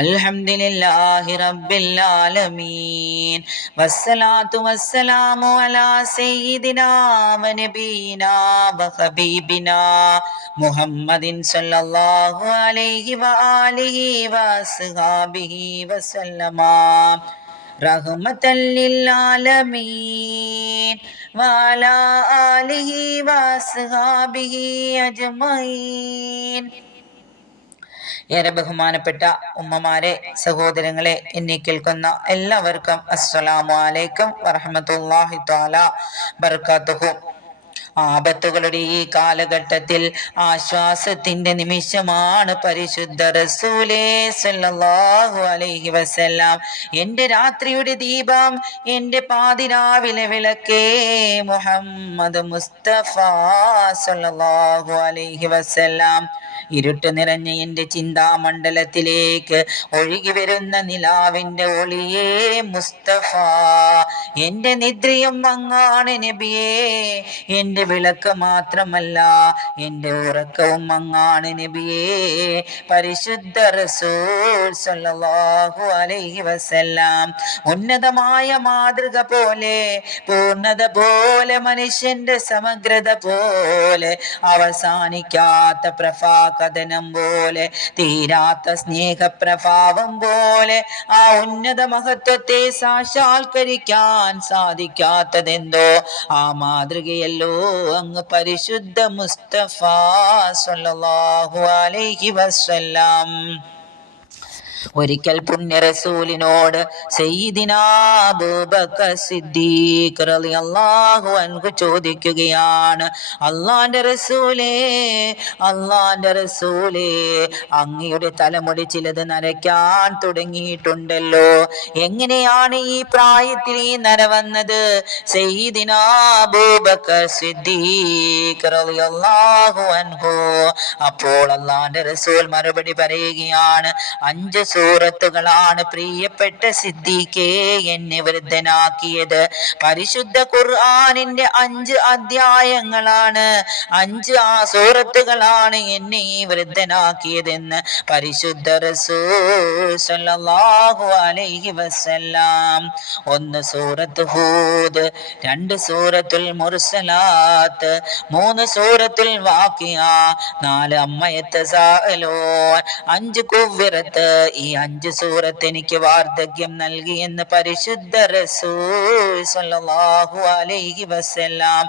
അൽഹംദുലില്ലാഹി റബ്ബിൽ ആലമീൻ വസ്സലാത്തു വസ്സലാമു അലാ സയ്യിദിനാ വനബീനാ വഹബീബിനാ മുഹമ്മദിൻ സല്ലല്ലാഹു അലൈഹി വആലിഹി വസ്ഹാബിഹി വസല്ലമ റഹ്മത്തൽ ലിൽ ആലമീൻ വഅലാ ആലിഹി വസ്ഹാബിഹി അജ്മഈൻ. ഏറെ ബഹുമാനപ്പെട്ട ഉമ്മമാരെ, സഹോദരങ്ങളെ, എന്നെ കേൾക്കുന്ന എല്ലാവർക്കും അസ്സലാമു അലൈക്കും വറഹ്മത്തുള്ളാഹി തആല ബറകാതുഹു. ആപത്തുകളുടെ ഈ കാലഘട്ടത്തിൽ ആശ്വാസത്തിന്റെ നിമിഷമാണ് പരിശുദ്ധ റസൂലേ സല്ലല്ലാഹു അലൈഹി വസല്ലം. എന്റെ രാത്രിയുടെ ദീപം, എന്റെ പാതിരാവിലെ വിളക്കേ മുഹമ്മദ് മുസ്തഫ സല്ലല്ലാഹു അലൈഹി വസല്ലം. ഇരുട്ട് നിറഞ്ഞ എന്റെ ചിന്താമണ്ഡലത്തിലേക്ക് ഒഴുകി വരുന്ന നിലാവിന്റെ ഒളിയേ മുസ്തഫ. എന്റെ നിദ്രയും അങ്ങാണ് നബിയേ, എന്റെ വിളക്ക് മാത്രമല്ല എന്റെ ഉറക്കവും അങ്ങാണ് നബിയേ. പരിശുദ്ധ റസൂൽ സല്ലല്ലാഹു അലൈഹി വസല്ലം ഉന്നതമായ മാതൃക പോലെ, പൂർണ്ണത പോലെ, മനുഷ്യന്റെ സമഗ്രത പോലെ, അവസാനിക്കാത്ത പ്രഭാകഥനം പോലെ, തീരാത്ത സ്നേഹപ്രഭാവം പോലെ, ആ ഉന്നത മഹത്വത്തെ സാക്ഷാത്കരിക്കാൻ സാധിക്കാത്തതെന്തോ ആ മാതൃകയല്ലോ അങ്ങ് പരിശുദ്ധ മുസ്തഫ സല്ലല്ലാഹു അലൈഹി വസല്ലം. ഒരിക്കൽ പുണ്യ റസൂലിനോട് സയ്യിദിനാ അബൂബക്കർ സിദ്ദീഖ് റളിയല്ലാഹു അൻഹു ചോദിക്കുകയാണ്, അല്ലാഹുവിന്റെ റസൂലേ, അങ്ങയുടെ തലമുടി ചിലത് നരയ്ക്കാൻ തുടങ്ങിയിട്ടുണ്ടല്ലോ, എങ്ങനെയാണ് ഈ പ്രായത്തിൽ ഈ നര വന്നത്? സയ്യിദിനാ അബൂബക്കർ സിദ്ദീഖ് റളിയല്ലാഹു അൻഹു അപ്പോൾ അല്ലാഹുവിന്റെ റസൂൽ മറുപടി പറയുകയാണ്, 5 സൂറത്തുകളാണ് പ്രിയപ്പെട്ട സിദ്ദീഖേ എന്നെ വൃദ്ധനാക്കിയത്. പരിശുദ്ധ ഖുർആനിന്റെ 5 അധ്യായങ്ങളാണ്, 5 സൂറത്തുകളാണ് എന്നെ ഈ വൃദ്ധനാക്കിയതെന്ന് പരിശുദ്ധ റസൂൽ സല്ലല്ലാഹു അലൈഹി വസല്ലം. 1 സൂറത്ത് ഹൂദ്, 2 സൂറത്തുൽ മുർസലാത്ത്, 3 സൂറത്തുൽ വാഖിഅ, 4 അമ്മ യതസാഅലൂൻ, 5 കുവ്വിറത്ത്. ഈ 5 സൂറത്ത് എനിക്ക് വാർദ്ധക്യം നൽകിയെന്ന് പരിശുദ്ധ റസൂൽ സല്ലല്ലാഹു അലൈഹി വസല്ലം.